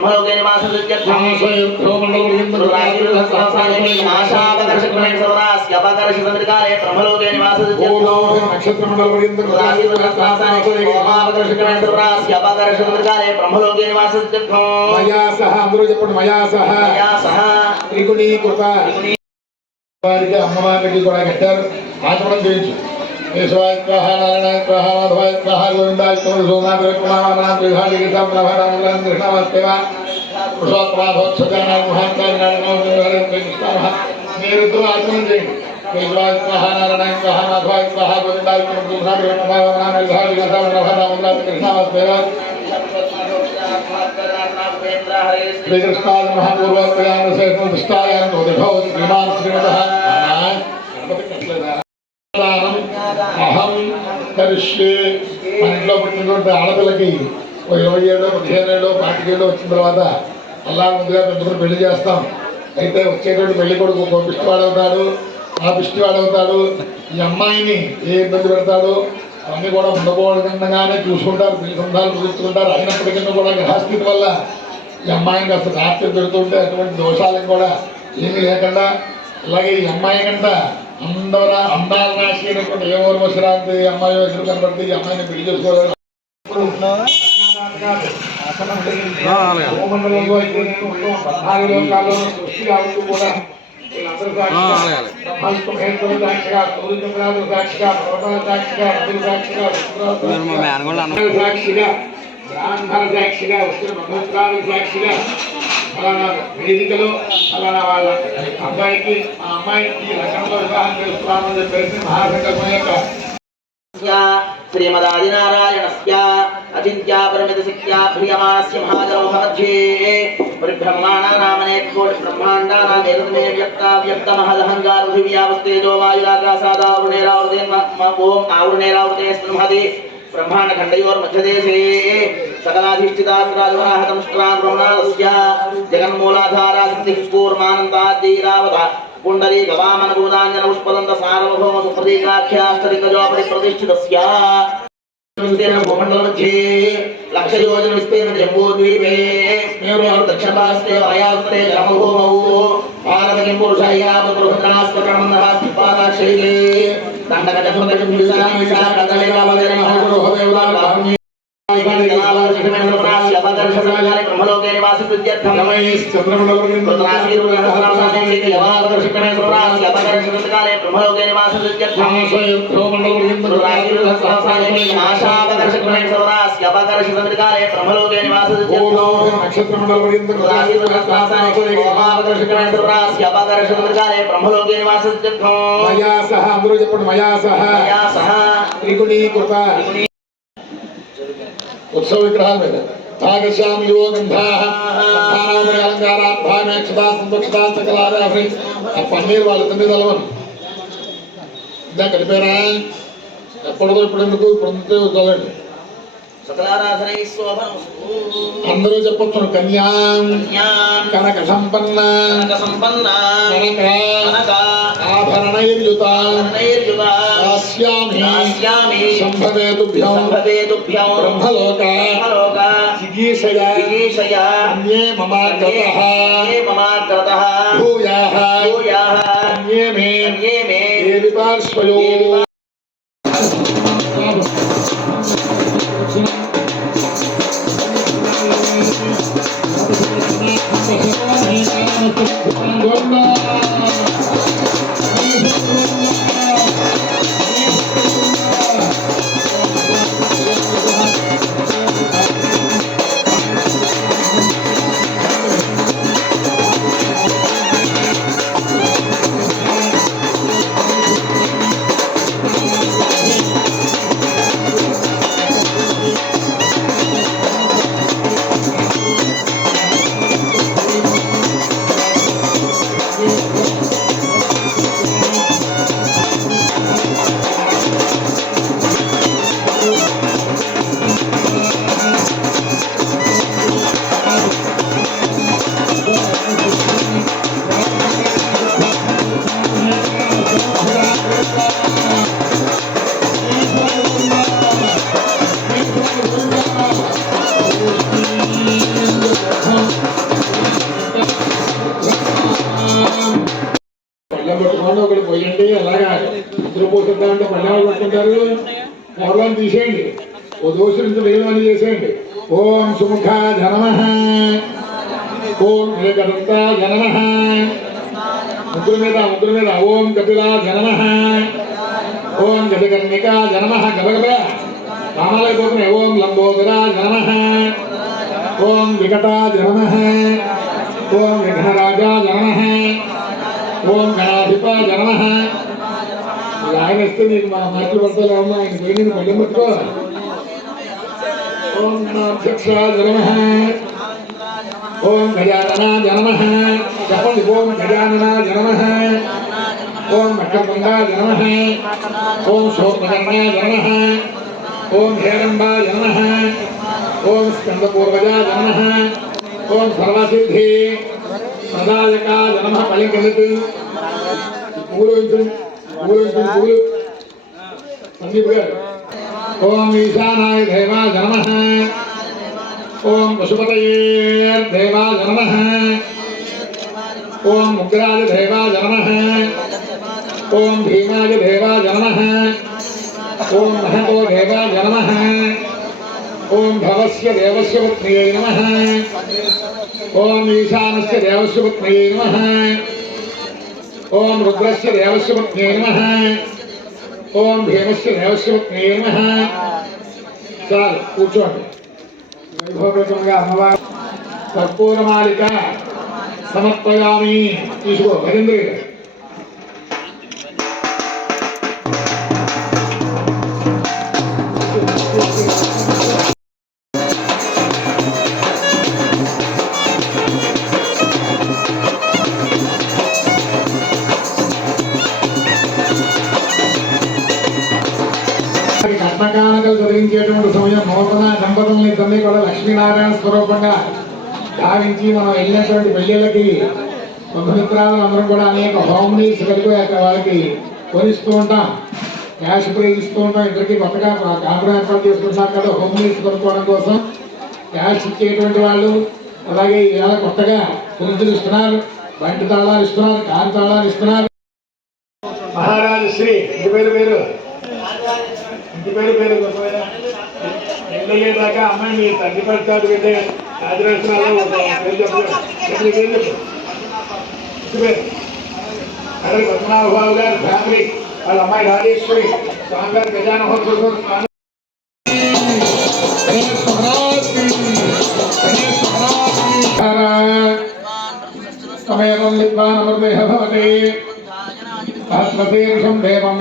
ब्रह्मलोके निवासं వారికి అమ్మవారికి కూడా కట్టారు ఆచమనం చేయించు మీరిద్దరూ ఆచమనం చేయండి శ్రీకృష్ణాది మహాపూర్వోత్తరాయణ అహం కరిష్యే. మన ఇంట్లో పుట్టినటువంటి ఆడపిల్లకి 20 ఏళ్ళు 15 ఏళ్ళు 25 ఏళ్ళు వచ్చిన తర్వాత అల్లా ముందుగా పెద్దప్పుడు పెళ్లి చేస్తాం. అయితే వచ్చేటువంటి పెళ్లి కొడుకు ఒక పిష్టివాడవుతాడు, ఆ పిష్టివాడవుతాడు. ఈ అమ్మాయిని ఏ ఇబ్బంది పెడతాడు అన్నీ కూడా ఉండకూడదంగానే చూసుకుంటారు, పెళ్లి సంతాలు కుదుర్చుకుంటారు. అయినప్పటికీ కూడా గ్రహస్థితి వల్ల ఈ అమ్మాయిని కాస్త రాత్రి పెడుతుంటే అటువంటి దోషాలను కూడా ఏమీ లేకుండా, అలాగే ఈ అమ్మాయి కంట అందాల రాశి అయినటువంటి ఏ ఊర్వశరాంతి అమ్మాయి ఎదురు కనబడితే ఈ అమ్మాయిని పెళ్లి చేసుకోవాలి. సాక్షిగా బ్రాహ్మణ సాక్షిగా వస్తున్న బ్రహ్మోత్సవాల సాక్షిగా ఫలానా వేదికలో ఫలానా వాళ్ళ అబ్బాయికి ఆ అమ్మాయికి లగ్నంలో వివాహం చేస్తున్నామని చెప్పేసి మహాసంకల్పం యొక్క శ్రీమదాదినారాయణస్య అచింత్యా పరిమిత శక్త్యా ప్రియమానస్య మహాజనోహమధ్యే పరిభ్రమమాణానామనే కోటి బ్రహ్మాండానామేకమే వ్యక్త మహదహంగార పృథివ్యావస్తేజో వాయురాకాశాదావృణేరావృతేన్ ఓం ఆవృణేరావృతేస్మిన్ మహదే ब्रह्मांड खंडयोर्मध्यदेशे सकलाधिष्ठिताग्राजवनाहतमुष्ट्राग्रमणालस्य जगन्मूलाधाराशक्तिः कूर्मानन्दाद्यैरावत पुण्डरी गवामन भूताञ्जन पुष्पदन्त सार्वभौम सुप्रतीकाख्याष्टलिङ्गजोपरि प्रतिष्ठितस्य भूमण्डल मध्ये लक्षयोजन विस्तीर्ण जम्बूद्वीपे दक्षिणपार्श्वे वायास्ते जलमभूमौ भारतकिं पुरुषायामपुरुषत्रास्त्रकर्मणः पादाक्षैले दण्डकजफुन्दकजुम्बिषामिषा कदलिकावदनमहोरुहदेवता ब्रह्मलोके निवासित्यर्थं ब्रह्मलोके निवासित्यर्थं आशापकर्षकाले ब्रह्मलोके निवासित्यर्थं ब्रह्मलोके निवासित्यर्थं मया सह अंदरो చెప్పండి मया सह त्रिगुणीकृत उत्सव विग्रहाल में भागश्याम यो गंधाः अलंकारात् भामेक्षता संपक्षता सकलारे पन्नीर వాళ్ళు తినేదలవని ఇందా కలిపారా ఎప్పుడో ఇప్పుడెందుకు ఇప్పుడంతే చల్లండి सकलाराधनै శోభనం అందరూ చెప్పొచ్చు కన్యాం కనక సంపన్న కనక ఆభరణైర్యుత దాస్యామి సంభవేతుభ్యం బ్రహ్మలోక జిగీషయా అన్యే మమాగ్రతః భూయాః అన్యే మే దేవి పార్శ్వయో చేసుకుంటారు పూర్వం తీసేయండి ఓ దోష నుంచి వేయమని చేసేయండి ఓం సుముఖాయ నమః ఓం ఏకదంతాయ నమః ముగ్గురు మీద ఓం కపిలాయ నమః ఓం గజకర్ణికాయ నమః గబగబ కామాలైపోతున్నాయి ఓం లంబోదరాయ నమః ఓం వికటాయ నమః ఓం విఘ్నరాజాయ నమః ఓం గణాధిపాయ నమః ఆయన వస్తే నీకు మా మాటలు పడతాలేమమ్మా ఆయన పోయి నేను పళ్ళెం పట్టుకో ఓం గణాధ్యక్షాయ నమః ఓం గజాననాయ నమః చెప్పండి ఓం గజాననాయ నమః ఓం మట్టకుండాయ నమః ఓం శోకకర్ణాయ నమః ఓం హేరంబాయ నమః ఓం స్కందపూర్వజాయ నమః ఓం సర్వసిద్ధి సదాయకాయ నమః పలికలిత్ పూలు సందీప్ గారు ఓం ఈశానాయ దేవాయ నమః ఓం పశుపతయే దేవాయ నమః ఓం ఉగ్రాయ దేవాయ నమః ఓం భీమాయ దేవాయ నమః ఓం మహతో దేవాయ నమః ఓం భవస్య దేవస్య పత్న్యై నమః ఓం ఈశానస్య దేవస్య పత్న్యై నమః ఓం రుద్రస్య దేవస్య పత్న్యై నమః ఓం భీమస్య దేవస్య పత్న్యై నమః చాలు కూర్చోండి వైభవపేతంగా అమ్మవారి కర్పూరమాలిక సమర్పయామి తీసుకో భజేంద్ర కట్నకానకలు జరిగించేటువంటి సమయం నూతన దంపతుల్ని ఇద్దరినీ కూడా లక్ష్మీనారాయణ స్వరూపంగా భావించి మనం వెళ్ళినటువంటి పెళ్లిళ్ళకి బంధుమిత్రాలను అందరం కూడా అనేక హోమ్ నీడ్స్ కలిపి వాళ్ళకి కొనిస్తూ ఉంటాం క్యాష్ ప్రైజ్ ఇస్తూ ఉంటాం ఇద్దరికి కొత్తగా కాంట్రా ఏర్పాటు చేసుకుంటున్నారు కదా హోమ్ నీడ్స్ కొనుక్కోవడం కోసం క్యాష్ ఇచ్చేటువంటి వాళ్ళు అలాగే ఇవాళ కొత్తగా పురుషులు ఇస్తున్నారు బంటి తాళాలు ఇస్తున్నారు కారు తాళాలు ఇస్తున్నారు మహారాజు శ్రీ ఇంటి పేరు ఎల్లయ్యేదాకా అమ్మాయి మీరు తగ్గి పడతాడు కంటే ఆదిరాజనాలు అదే పద్మనాభబాబు గారు ఫ్యామిలీ వాళ్ళ అమ్మాయి రాజేశ్వరి స్వామి గారు గజానహోత్సవం సమయం విద్వాన్ అమృత భవతి దేవం